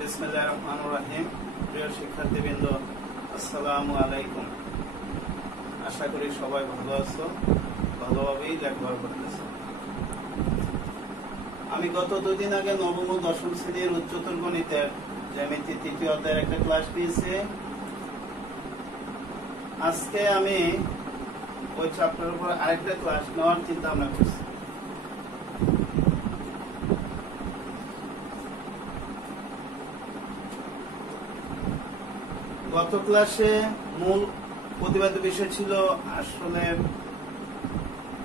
বিসমিল্লাহির রহমানির রহিম। প্রিয় শিক্ষার্থীবৃন্দ, আসসালামু আলাইকুম। আশা করি সবাই ভালো আছো, ভালোভাবেই লেখাপড়া করতেছো। আমি গত 2 দিন আগে নবম ও দশম শ্রেণীর উচ্চতর গণিতের জ্যামিতি 3য় অধ্যায়ের একটা ক্লাস নিয়েছি। আজকে আমি ওই চ্যাপ্টারের উপর আরেকটা ক্লাস নেওয়ার চিন্তা ভাবনা করছি। গত ক্লাসে মূল প্রতিবাদ্য বিষয় ছিল আসলে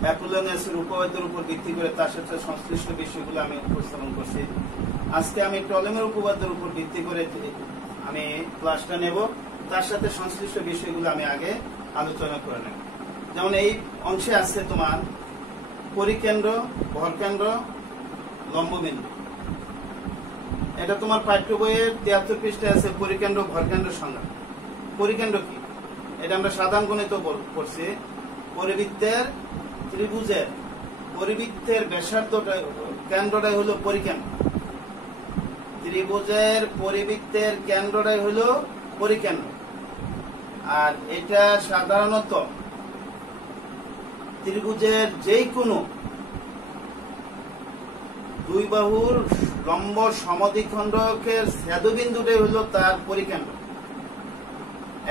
অ্যাপোলোনিয়াসের উপপাদ্যের উপর ভিত্তি করে তার সাথে সংশ্লিষ্ট বিষয়গুলো আমি উপস্থাপন করছি। আজকে আমি টলেমের উপপাদ্যের উপর ভিত্তি করে আমি ক্লাসটা নেব, তার সাথে সংশ্লিষ্ট বিষয়গুলো আমি আগে আলোচনা করে নেব। যেমন এই অংশে আছে তোমার পরিকেন্দ্র, ভরকেন্দ্র, লম্ববিন্দু। এটা তোমার পাঠ্য বইয়ের 73 পৃষ্ঠায় আছে পরিকেন্দ্র ভরকেন্দ্র সংজ্ঞা। পরিকেন্দ্র কি? এটা আমরা সাধারণ গণিত পড়ছি। পরিবৃত্তের ত্রিভুজের পরিবৃত্তের ব্যাসার্ধটা কেন্দ্রটাই হলো পরিকেন্দ্র। ত্রিভুজের পরিবৃত্তের কেন্দ্রটাই হলো পরিকেন্দ্র। আর এটা সাধারণত ত্রিভুজের যেই কোনো দুই বাহুর লম্ব সমদ্বিখণ্ডকের ছেদবিন্দুটাই হলো তার পরিকেন্দ্র।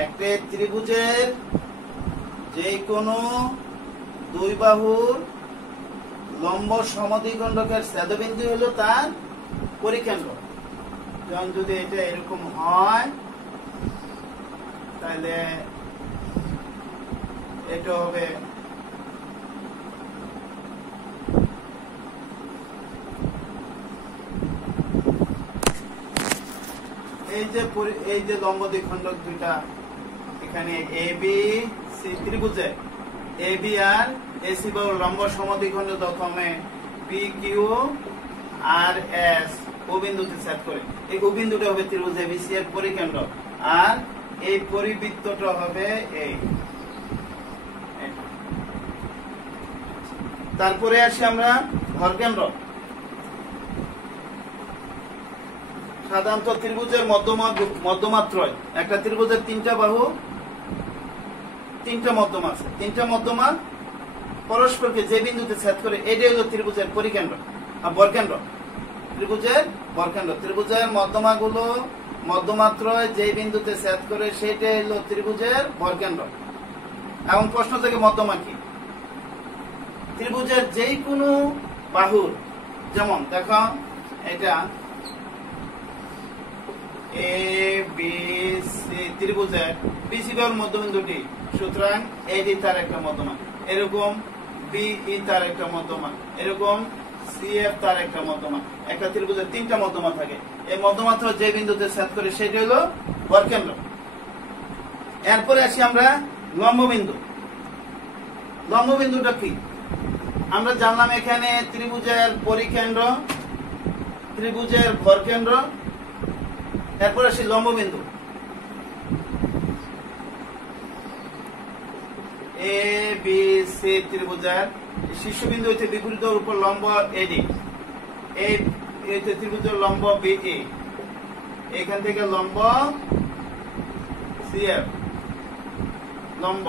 একটা ত্রিভুজের যে কোনো দুই বাহুর লম্ব সমদ্বিখণ্ডকের ছেদবিন্দু হলো তার পরিকেন্দ্র। যেমন যদি এটা এরকম হয় তাহলে এটা হবে এই যে লম্ব দ্বিখণ্ডক দুইটা এখানে A B C ত্রিভুজে A B R AC বাহুর লম্ব সমদ্বিখণ্ড প্রথমে পি কিউ আর এস ও বিন্দুতে ছেদ করে এই ও বিন্দুটা হবে ত্রিভুজ এবিসি এর পরিকেন্দ্র। আর এই পরিবৃত্তটা হবে এই। তারপরে আসি আমরা ভরকেন্দ্র। সাধারণত ত্রিভুজের মধ্যমাত্রয় একটা ত্রিভুজের 3টা বাহু 3টা মধ্যমা আছে। 3টা মধ্যমা পরস্পরকে যে বিন্দুতে ছেদ করে এটাই হলো ত্রিভুজের পরিকেন্দ্র আর ভরকেন্দ্র। ত্রিভুজের ভরকেন্দ্র ত্রিভুজের মধ্যমাগুলো মধ্যমাত্রয় যে বিন্দুতে ছেদ করে সেটাই হলো ত্রিভুজের ভরকেন্দ্র। এখন প্রশ্ন থেকে মধ্যমা কি? ত্রিভুজের যেই কোনো বাহুর, যেমন দেখো এটা এ বি সি ত্রিভুজের বিসি বাহুর মধ্যবিন্দুটি, সুতরাং এডি তার একটা মধ্যমা, এরকম বিই তার একটা মধ্যমা, এরকম সিএফ তার একটা মধ্যমা। একটা ত্রিভুজের 3টা মধ্যমা থাকে। এই মধ্যমাত্র যে বিন্দুতে ছেদ করে সেটি হলো ভরকেন্দ্র। এরপরে আসি আমরা লম্ববিন্দু। লম্ববিন্দুটা কি? আমরা জানলাম এখানে ত্রিভুজের পরিকেন্দ্র, ত্রিভুজের ভরকেন্দ্র। এরপর আসি লম্ববিন্দু। এ বি সি ত্রিভুজের শীর্ষবিন্দু হইতে বিপরীত উপর লম্ব এডি, এই ত্রিভুজের লম্ব বিই, এখান থেকে লম্ব সিএফ, লম্ব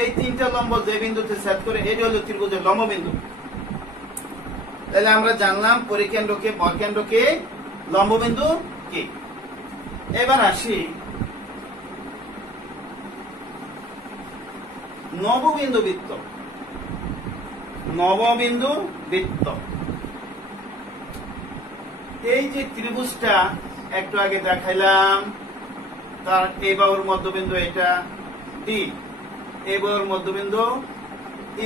এই 3টা লম্ব যে বিন্দুতে ছেদ করে এটি হলো ত্রিভুজের লম্ববিন্দু। তাহলে আমরা জানলাম পরিকেন্দ্রকে, ভরকেন্দ্রকে, লম্ববিন্দু কি। এবার আসি নববিন্দু বৃত্ত। নববিন্দু বৃত্ত এই যে ত্রিভুজটা একটু আগে দেখাইলাম, তার এই বাহুর মধ্যবিন্দু এটা ডি, এই বাহুর মধ্যবিন্দু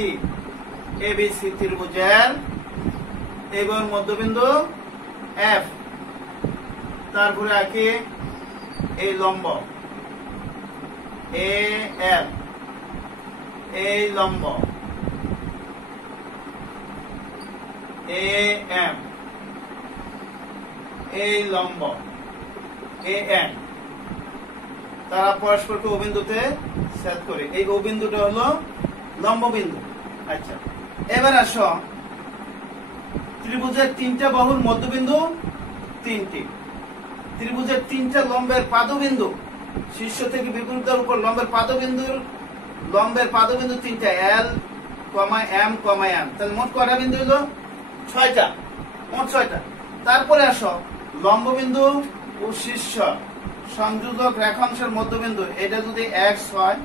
ই, এবিসি ত্রিভুজের এই বাহুর মধ্যবিন্দু এফ। তারপরে আঁকি এই লম্ব এ এফ, এই লম্ব এ এম, এই লম্ব এ এন, তারা পরস্পরকে ও বিন্দুতে ছেদ করে এই ও বিন্দুটা হলো লম্ববিন্দু। আচ্ছা, এবার আসো ত্রিভুজের 3টা বাহুর মধ্যবিন্দু তিনটি। ত্রিভুজের তিনটা লম্বের পাদবিন্দু, শীর্ষ থেকে বিপরীতের উপর লম্বের পাদবিন্দু তিনটা, এল, এম, এন। তাহলে মোট কয়টা বিন্দু হলো? 6টা, মোট 6টা। তারপরে আসো লম্ববিন্দু ও শীর্ষ সংযোজক রেখাংশের মধ্যবিন্দু, এটা যদি এক্স হয়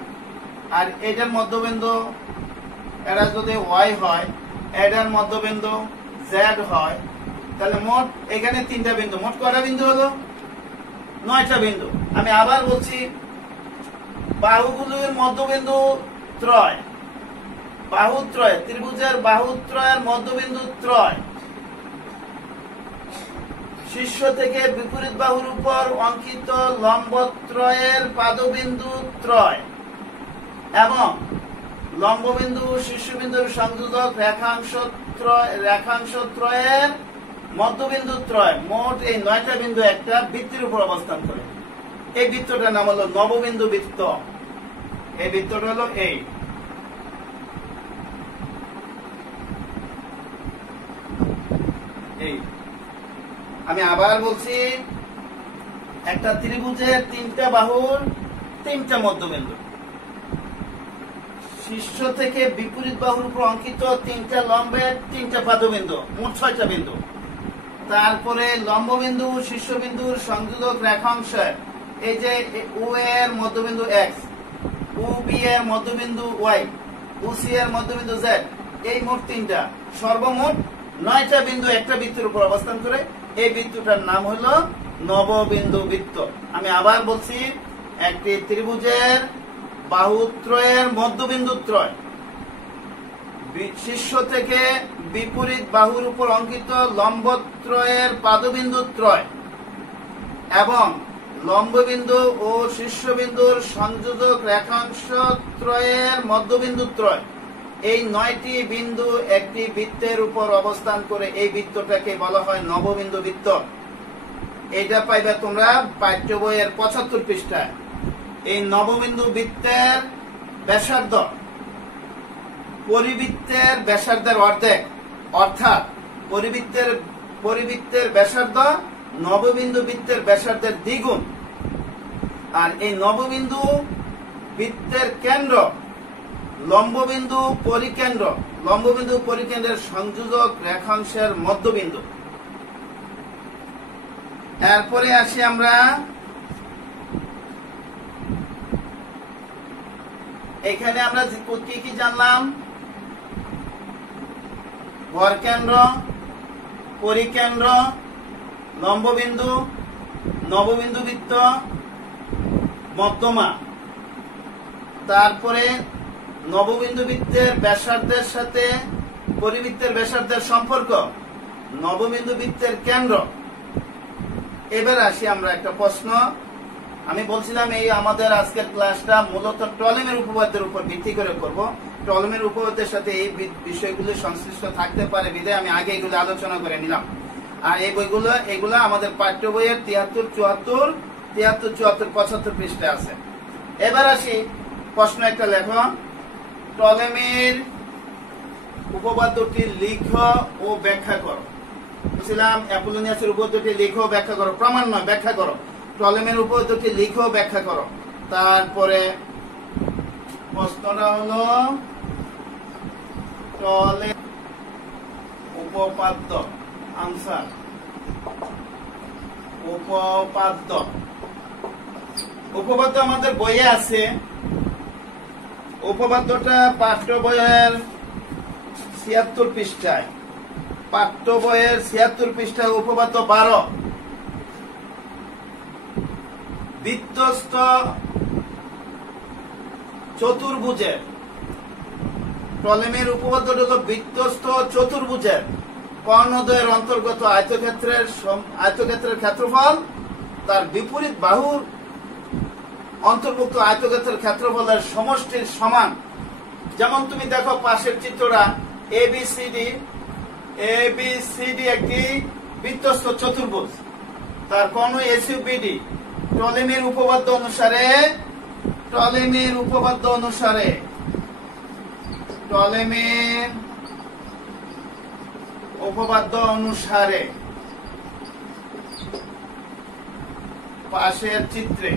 আর এটার মধ্যবিন্দু এটা যদি ওয়াই হয়, এটার মধ্যবিন্দু জেড হয়, তাহলে মোট এখানে 3টা বিন্দু। মোট কয়টা বিন্দু হলো? 9টা বিন্দু। আমি আবার বলছি, বাহুগুলোর মধ্যবিন্দু ত্রয়, বাহুত্রয়, ত্রিভুজের বাহুত্রয়ের মধ্যবিন্দু ত্রয়, শীর্ষ থেকে বিপরীত বাহুর উপর অঙ্কিত লম্বত্রয়ের পাদবিন্দু ত্রয় এবং লম্ববিন্দু শীর্ষবিন্দুর সংযোজক রেখাংশ ত্রয়ের মধ্যবিন্দু ত্রয়। মোট এই 9টা বিন্দু একটা বৃত্তের উপর অবস্থান করে। এই বৃত্তটার নাম হলো নববিন্দু বৃত্ত। এই বৃত্তটা হলো এই। আমি আবার বলছি, একটা ত্রিভুজের 3টা বাহুর 3টা মধ্যবিন্দু, শীর্ষ থেকে বিপরীত বাহুর উপর অঙ্কিত 3টা লম্বের 3টা পাদবিন্দু, মোট 6টা বিন্দু। তারপরে লম্ববিন্দু শীর্ষবিন্দুর সংযোজক রেখাংশের, এই যে ও এর মধ্যবিন্দু এক্স, ও বি এর মধ্যবিন্দু ওয়াই, ও সি এর মধ্যবিন্দু জেড, এই মোট 3টা, সর্বমোট 9টা বিন্দু একটা বৃত্তের উপর অবস্থান করে। এই বৃত্তটার নাম হলো নববিন্দু বৃত্ত। আমি আবার বলছি, একটি ত্রিভুজের বাহুত্রয়ের মধ্যবিন্দু ত্রয়, শীর্ষ থেকে বিপরীত বাহুর উপর অঙ্কিত লম্বত্রয়ের পাদবিন্দু ত্রয় এবং লম্ববিন্দু ও শীর্ষবিন্দুর সংযোজক রেখাংশ ত্রয়ের মধ্যবিন্দু ত্রয়, এই 9টি বিন্দু একটি বৃত্তের উপর অবস্থান করে। এই বৃত্তটাকে বলা হয় নববিন্দু বৃত্ত। এটা পাইবে তোমরা পাঠ্য বইয়ের 75 পৃষ্ঠায়। এই নববিন্দু বৃত্তের ব্যাসার্ধ পরিবৃত্তের ব্যাসার্ধের অর্ধেক, অর্থাৎ পরিবৃত্তের ব্যাসার্ধ নববিন্দু বৃত্তের ব্যাসার্ধের দ্বিগুণ। আর এই নববিন্দু বৃত্তের কেন্দ্র লম্ববিন্দু পরিকেন্দ্রের সংযোজক রেখাংশের মধ্যবিন্দু। এরপরে আসি আমরা এখানে আমরা কি কি জানলাম? ভরকেন্দ্র, পরিকেন্দ্র, লম্ববিন্দু, নববিন্দু বৃত্ত, মধ্যমা। তারপরে নববিন্দু বৃত্তের ব্যাসার্ধের সাথে পরিবৃত্তের ব্যাসার্ধের সম্পর্ক, নববিন্দু বৃত্তের কেন্দ্র। এবার আসি আমরা একটা প্রশ্ন। আমি বলছিলাম এই আমাদের আজকের ক্লাসটা মূলত টলেমের উপপাদ্যের উপর ভিত্তি করে করব। টলেমের উপপাদ্যের সাথে এই বিষয়গুলো সংশ্লিষ্ট থাকতে পারে বিধায় আমি আগে এগুলো আলোচনা করে নিলাম। আর এই এগুলো আমাদের পাঠ্য বইয়ের 73, 74, 75 পৃষ্ঠায় আছে। এবার আসি প্রশ্ন একটা লেখো, টলেমির উপপাদ্যটি লিখো ও ব্যাখ্যা করো। বলছিলাম অ্যাপোলোনিয়াসের উপপাদ্যটি লিখো ব্যাখ্যা করো, প্রমাণ নয়, ব্যাখ্যা করো। টলেমের উপপাদ্যটি লিখো ব্যাখ্যা করো। তারপরে প্রশ্নটা হলো টলেম উপপাদ্য, আনসার উপপাদ্য আমাদের বইয়ে আছে। উপপাদ্যটা পাঠ্য বইয়ের 76 পৃষ্ঠায়, পাঠ্য বইয়ের 76 পৃষ্ঠায় উপপাদ্য 12। বৃত্তস্থ চতুর্ভুজের, টলেমির উপপাদ্যটা হল বৃত্তস্থ চতুর্ভুজের কর্ণদ্বয়ের অন্তর্গত আয়তক্ষেত্রের ক্ষেত্রফল তার বিপরীত বাহুর অন্তর্ভুক্ত আয়তক্ষেত্রের ক্ষেত্রফলের সমষ্টির সমান। যেমন তুমি দেখো পাশের চিত্রটা, এবিসিডি একটি বৃত্তস্থ চতুর্ভুজ, তার কর্ণ এসইউবিডি। টলেমির উপপাদ্য অনুসারে পাশের চিত্রে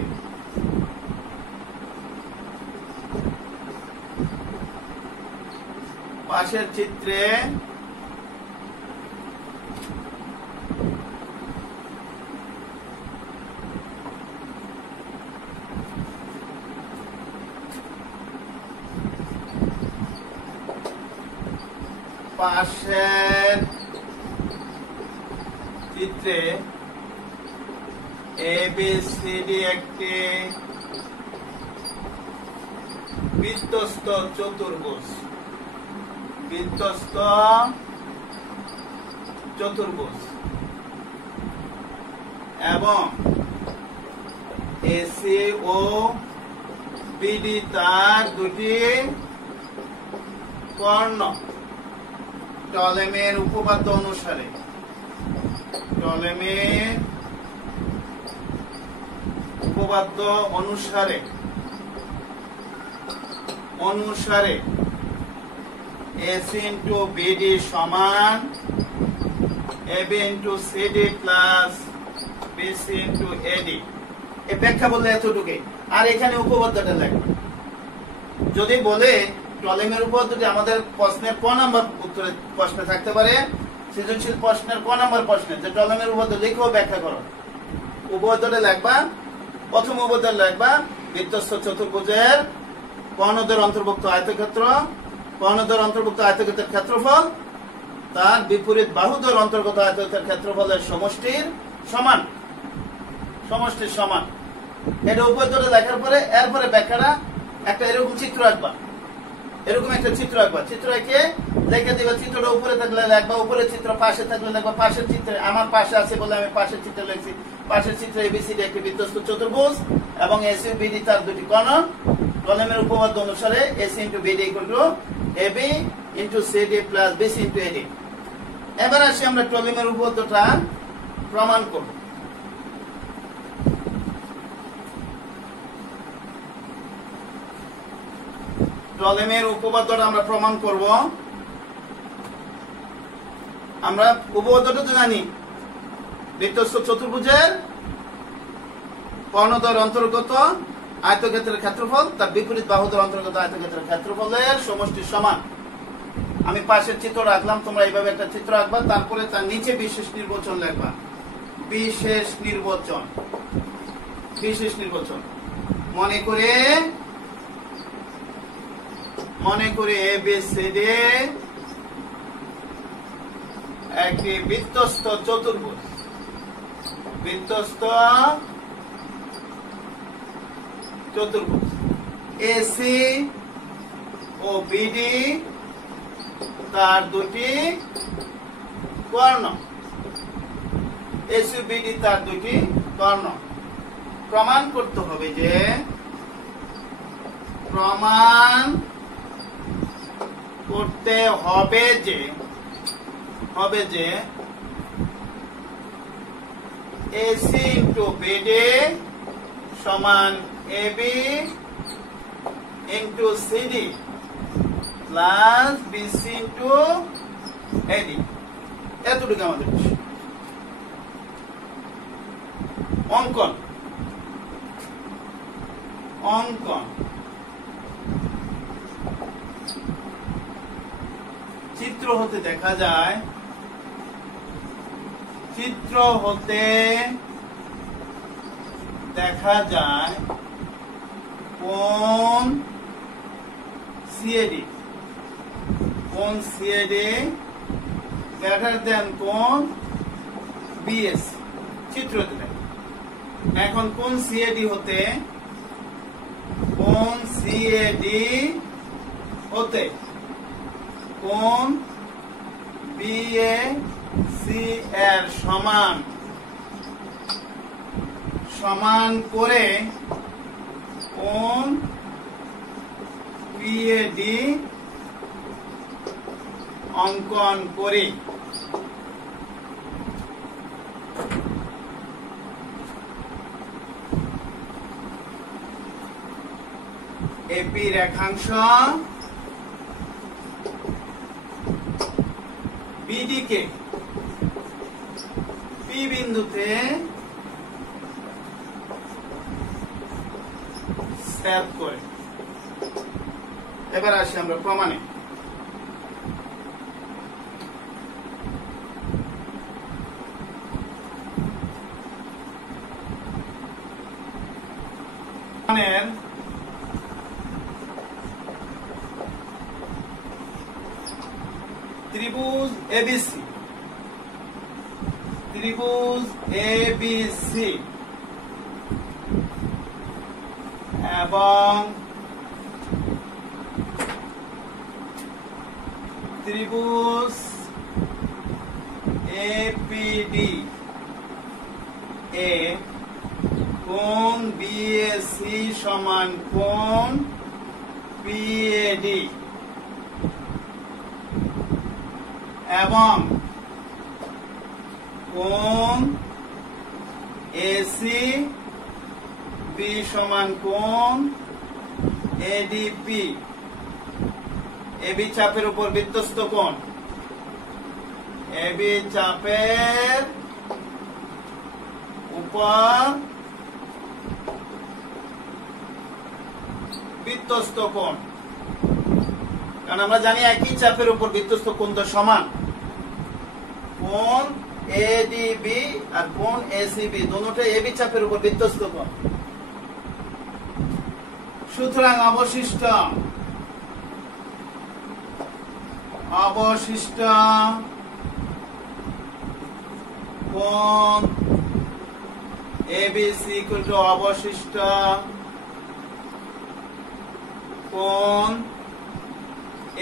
ABCD একটি বিধ্বস্ত চতুর্ভুজ এবং AC ও BD তার দুটি কর্ণ টলেমির উপপাদ্য অনুসারে AC into BD সমান AB into CD plus BC into AD। এই ব্যাখ্যা বললে এতটুকুই, আর এখানে উপপাদ্যটা লাগবে। যদি বলে টলেমির উপপাদ্যটি আমাদের প্রশ্নের ক নাম্বার উত্তরে প্রশ্নে থাকতে পারে, সৃজনশীল প্রশ্নের ক নাম্বার প্রশ্নে যে টলেমির উপপাদ্য লিখো ব্যাখ্যা করো, উপপাদ্যটা লিখবা। প্রথম উপপাদ্য লিখবা বিধ্বস্ত চতুর্ভুজের কর্ণদ্বয়ের অন্তর্ভুক্ত আয়তক্ষেত্রের ক্ষেত্রফল তার বিপরীত বাহুদ্বয়ের অন্তর্গত আয়তক্ষেত্রের ক্ষেত্রফলের সমষ্টির সমান। এটা উপপাদ্যটা লেখার পরে এরপরে ব্যাখ্যাটা একটা এরকম চিত্র আঁকবা, চিত্র এঁকে লিখে দিবা। চিত্রটা উপরে থাকলে লিখবা উপরে, চিত্র পাশে থাকলে লিখবা পাশের চিত্রে। আমার পাশে আছে বলে আমি পাশের চিত্রে লিখছি। পাশের চিত্রে ABCD একটি বিধ্বস্ত চতুর্ভুজ এবং AC ও BD তার দুটি কর্ণ। টলেমির উপপাদ্য অনুসারে AC into BD equal to AB into CD plus BC into AD। এবার আসি আমরা টলেমির উপপাদ্যটা প্রমাণ করব। টলেমির উপপাদ্যটা আমরা প্রমাণ করব। আমরা উপপাদ্যটা তো জানি, বিধ্বস্ত চতুর্ভুজের কর্ণদ্বয়ের অন্তর্গত আয়তক্ষেত্রের ক্ষেত্রফল তার বিপরীত বাহুদ্বয়ের অন্তর্গত আয়তক্ষেত্রের ক্ষেত্রফলের সমষ্টির সমান। আমি পাশের চিত্র রাখলাম, তোমরা এইভাবে একটা চিত্র আঁকবা, তারপরে তার নিচে বিশেষ নির্বাচন লিখবা। বিশেষ নির্বাচন মনে করে ABCD একটি বিধ্বস্ত চতুর্ভুজ AC ও BD তার দুটি কর্ণ। AC ও BD তার দুটি কর্ণ। প্রমাণ করতে হবে যে AC into BD সমান AB into CD plus BC into AD। এতটুকু আমাদের অঙ্কন চিত্র হতে দেখা যায়, কোণ CAD greater than কোণ BS চিত্র হতে দেখা। এখন কোণ CAD হতে কোণ BAC এর সমান করে কোণ PAD অঙ্কন করি। AP রেখাংশ BD কে P বিন্দুতে হেল্প করে। এবার আসি আমরা প্রমাণে। ত্রিভুজ এবিসি, ত্রিভুজ এবিসি এবং ত্রিভুজ এপিডি এ কোণ বিএসি সমান কোণ পিএডি এবং কোণ এসি বি সমান কোণ এডিপি। এবি চাপের উপর বৃত্তস্থ কোণ, এবি চাপের উপর বৃত্তস্থ কোণ। কারণ আমরা জানি একই চাপের উপর বৃত্তস্থ কোণ তো সমান। কোণ এডিবি আর কোণ এসিবি দুটোটাই এবি চাপের উপর বৃত্তস্থ কোণ। সুতরাং অবশিষ্ট কোণ এবিসি ইকুয়াল টু অবশিষ্ট কোণ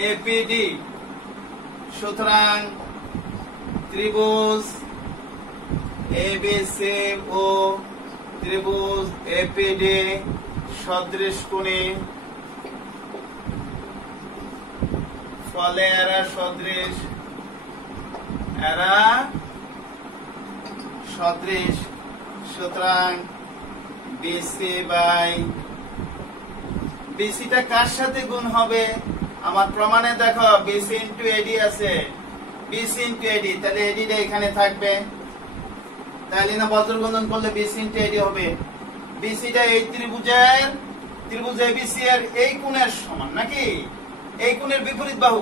এপিডি। সুতরাং ত্রিভুজ এবিসি ও ত্রিভুজ এপিডি সদৃশ কোণে, ফলে এরা সদৃশ, এরা সদৃশ। সুতরাং বিসি বাই বিসিটা কার সাথে গুণ হবে? আমার প্রমাণে দেখো বিসি ইন্টু এডি আছে, বিসি ইন্টু এডি, তাহলে এডিটা এখানে থাকবে। তাহলে না বজ্রবন্ধন করলে বিসি ইন্টু এডি হবে। বিসিটা এই ত্রিভুজ এবিসি এর এই কোণের সমান নাকি? এই কোণের বিপরীত বাহু।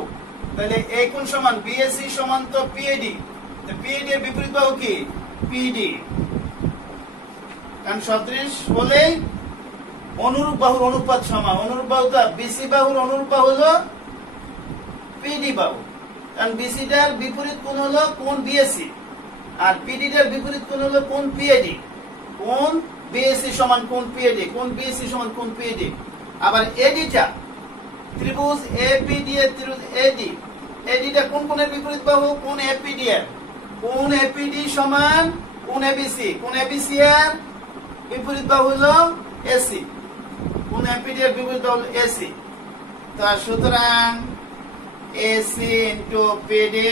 তাহলে এই কোণ সমান বিএসি সমান তো পিএডি। পিএডি এর বিপরীত বাহু কি? পিডি। কারণ সদৃশ হলে অনুরূপ বাহুর অনুপাত সমান। অনুরূপ বাহুটা বিসি বাহুর অনুরূপ বাহু হলো পিডি বাহু। কারণ বিসিটার বিপরীত কোণ হলো কোণ বিএসি আর পিডিটার বিপরীত কোণ হলো কোণ পিএডি। কোণ বিএসি সমান কোণ পিএডি, কোণ বিএসি সমান কোণ পিএডি। আবার এডিটা ত্রিভুজ এপিডি এর ত্রিভুজ এডি, এডিটা কোন কোণের বিপরীত বাহু? কোণ এপিডি এর। কোণ এপিডি সমান কোণ এবিসি, কোণ এবিসি এর বিপরীত বাহু হলো এসি, কোণ এপিডি এর বিপরীত বাহু হলো এসি। তা সুতরাং এসি ইন্টু পিডি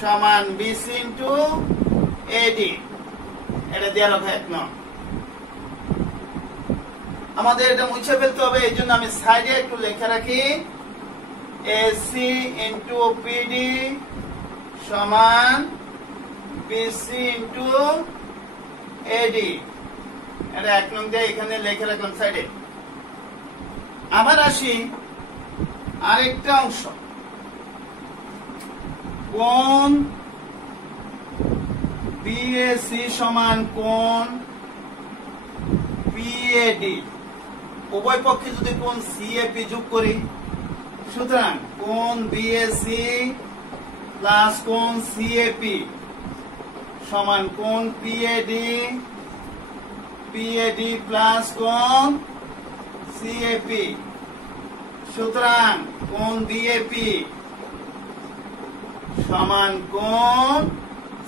সমান বিসি ইন্টু এডি। এটা দেওয়া রাখা এক নয়। আমাদের এটা মুছে ফেলতে হবে, এই জন্য আমি সাইডে একটু লেখা রাখি এসি ইন্টু পিডি সমান বিসি ইন্টু এডি। এটা এক নং দিয়ে এখানে লেখা রাখলাম সাইডে। আবার আসি আরেকটা অংশ, কোণ বিএসি সমান কোণ পিএডি। উভয় পক্ষে যদি কোণ সিএপি যোগ করি, সুতরাং কোণ বিএসি প্লাস কোণ সিএপি সমান কোণ পিএডি, পিএডি প্লাস কোণ সিএপি। সুতরাং কোণ বিএপি সমান কোণ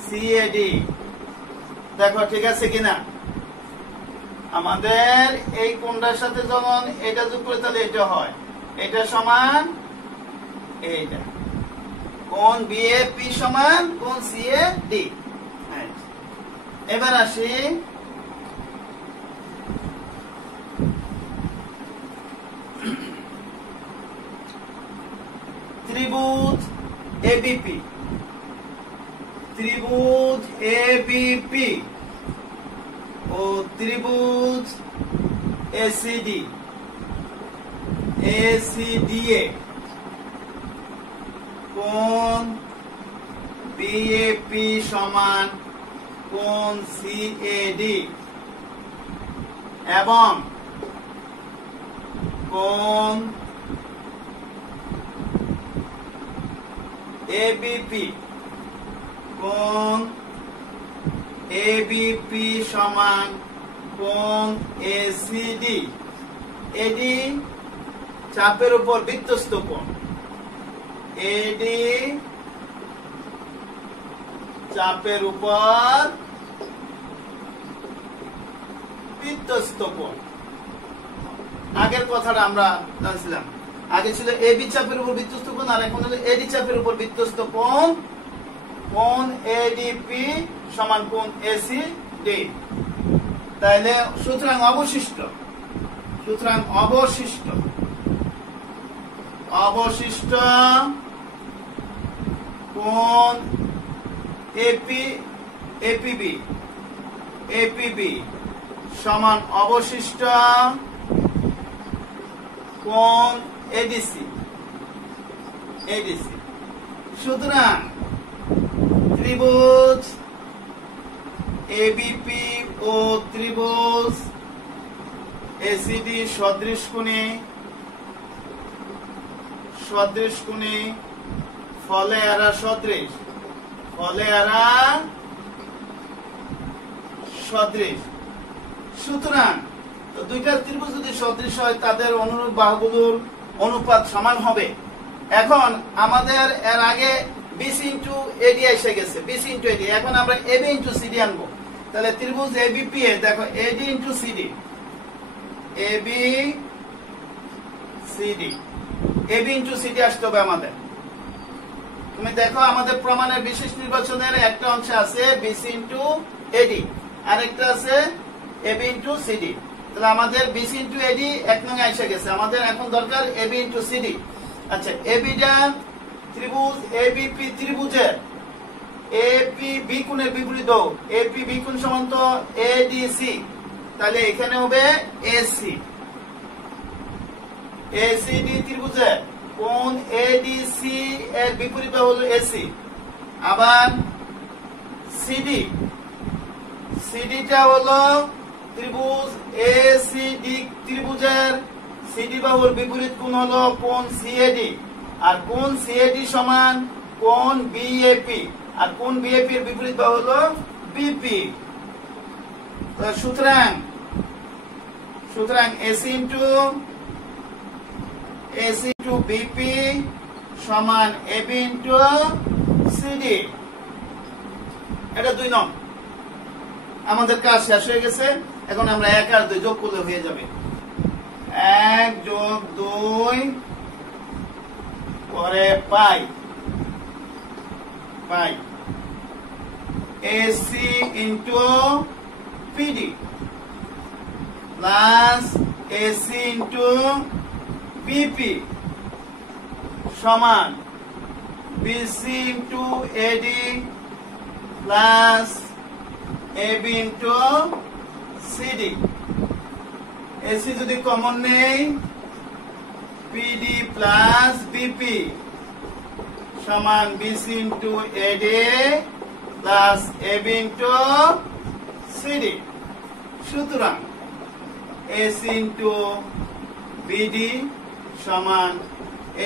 সিএডি। দেখো ঠিক আছে কিনা? আমাদের এই কোণটার সাথে যখন এটা যোগ করে তাহলে এটা হয়, এটা সমান এইটা। কোণ বিএপি সমান কোণ সিএডি। এবার আসি ত্রিভুজ এবিপি, ত্রিভুজ এবিপি ও ত্রিভুজ এসিডি ACDA কোণ BAP সমান কোণ CAD এবং কোণ ABP কোণ ABP সমান কোণ ACD। এডি চাপের উপর বৃত্তস্থ কোণ, এডি চাপের উপর বৃত্তস্থ কোণ। আগের কথাটা আমরা জানছিলাম, আগে ছিল এবি চাপের উপর বৃত্তস্থ কোণ, আর এখন হলো এডি চাপের উপর বৃত্তস্থ কোণ, কোণ এডিপি সমান কোণ এসিডি। তাইলে সুতরাং অবশিষ্ট কোণ এপিবি সমান অবশিষ্ট কোণ এডিসি। সুতরাং ত্রিভুজ এবিপি ও ত্রিভুজ এসিডি সদৃশ কোণে ফলে এরা সদৃশ। সুতরাং দুইটা ত্রিভুজ যদি সদৃশ হয় তাদের অনুরূপ বাহুগুলোর অনুপাত সমান হবে। এখন আমাদের এর আগে BC ইন্টু AD এসে গেছে, BC ইন্টু AD, এখন আমরা AB ইন্টু CD আনবো। তাহলে ত্রিভুজ ABP এর দেখো AD into CD, AB into CD আসতে হবে আমাদের। তুমি দেখো আমাদের প্রমাণের বিশেষ নির্বাচনের একটা অংশ আছে BC ইন্টু AD, আরেকটা আছে AB ইন্টু CD। তাহলে আমাদের BC ইন্টু AD এক নং এসে গেছে, আমাদের এখন দরকার AB ইন্টু CD। আচ্ছা, AB টা ত্রিভুজ ABP ত্রিভুজের APB কোণের বিপরীত, APB কোণ সমান তো ADC, তাহলে এখানে হবে AC। ACD ত্রিভুজের কোণ ADC এর বিপরীত হলো AC। আবার CD টা হলো ত্রিভুজ ACD ত্রিভুজের CD বাহুর বিপরীত কোণ হলো কোণ CAD, আর কোণ CAD সমান কোণ BAP, আর কোণ BAP এর বিপরীত বাহু হলো BP। সুতরাং AC ইন্টু BP সমান AB ইন্টু CD। এটা 2 নং। আমাদের কাজ শেষ হয়ে গেছে, এখন আমরা 1 আর 2 যোগ করলে হয়ে যাবে। 1 যোগ 2 পরে পাই AC into PD plus AC into BP সমান BC into AD plus AB into CD। AC যদি কমন নেই, PD প্লাস BP সমান BC into AD plus AB into CD। সুতরাং AC ইন্টু BD সমান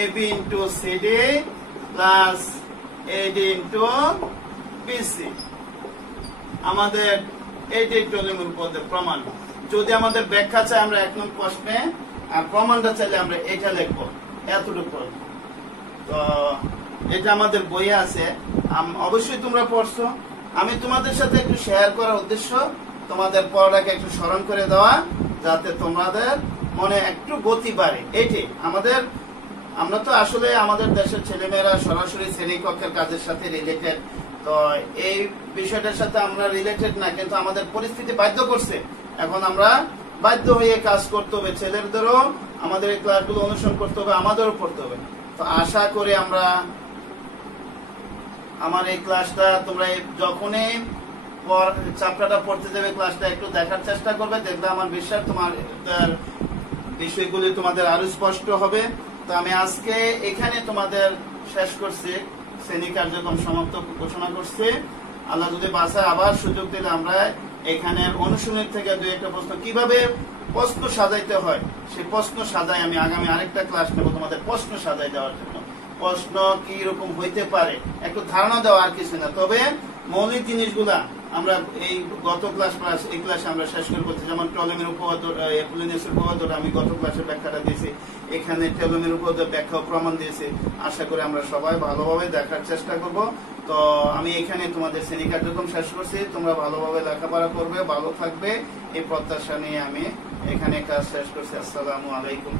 AB into CD plus AD into BC। আমাদের এইটি টলেমির উপপাদ্যের প্রমাণ। যদি আমাদের ব্যাখ্যা চাই আমরা 1 নং প্রশ্নে, আর প্রমাণটা চাইলে আমরা এটা লিখবো, এতটুকু। তো এটা আমাদের বইয়ে আছে, অবশ্যই তোমরা পড়ছো। আমি তোমাদের সাথে একটু শেয়ার করার উদ্দেশ্য তোমাদের পড়াটাকে একটু স্মরণ করে দেওয়া, যাতে তোমাদের মনে একটু গতি বাড়ে। এইটি আমরা তো আসলে আমাদের দেশের ছেলেমেয়েরা সরাসরি শ্রেণীকক্ষের কাজের সাথে রিলেটেড, তো এই বিষয়টার সাথে আমরা রিলেটেড না, কিন্তু আমাদের পরিস্থিতি বাধ্য করছে, এখন আমরা বাধ্য হয়ে কাজ করতে হবে। ছেলেদেরও আমাদের এই ক্লাসগুলো অনুসরণ করতে হবে, আমাদেরও পড়তে হবে। তো আশা করি আমার এই ক্লাসটা তোমরা যখনই চ্যাপ্টারটা পড়তে যাবে, ক্লাসটা একটু দেখার চেষ্টা করবে, দেখবে আমার বিশ্বাস তোমার বিষয়গুলি তোমাদের আরো স্পষ্ট হবে। তো আমি আজকে এখানে তোমাদের শেষ করছি, শ্রেণী কার্যক্রম সমাপ্ত ঘোষণা করছি। আল্লাহ যদি বাসায় আবার সুযোগ দিলে আমরা এখানে অনুশীলন থেকে দুই একটা প্রশ্ন কিভাবে প্রশ্ন সাজাইতে হয় সেই প্রশ্ন সাজাই আমি আগামী আরেকটা ক্লাস নেব তোমাদের প্রশ্ন সাজাই দেওয়ার জন্য। প্রশ্ন কি রকম হইতে পারে একটু ধারণা দেওয়া, আর কিছু না। তবে মৌলিক জিনিসগুলা আমরা এই গত এই ক্লাসে আমরা শেষ করে বলছি, যেমন টলেমের উপপাদ্য, অ্যাপোলিনিয়াসের উপপাদ্যটা আমি গত ক্লাসে ব্যাখ্যাটা দিয়েছি, এখানে টলেমের উপপাদ্য ব্যাখ্যা প্রমাণ দিয়েছি। আশা করি আমরা সবাই ভালোভাবে দেখার চেষ্টা করব। তো আমি এখানে তোমাদের শ্রেণী কার্যক্রম শেষ করছি, তোমরা ভালোভাবে লেখাপড়া করবে, ভালো থাকবে এই প্রত্যাশা নিয়ে আমি এখানে কাজ শেষ করছি। আসসালামু আলাইকুম।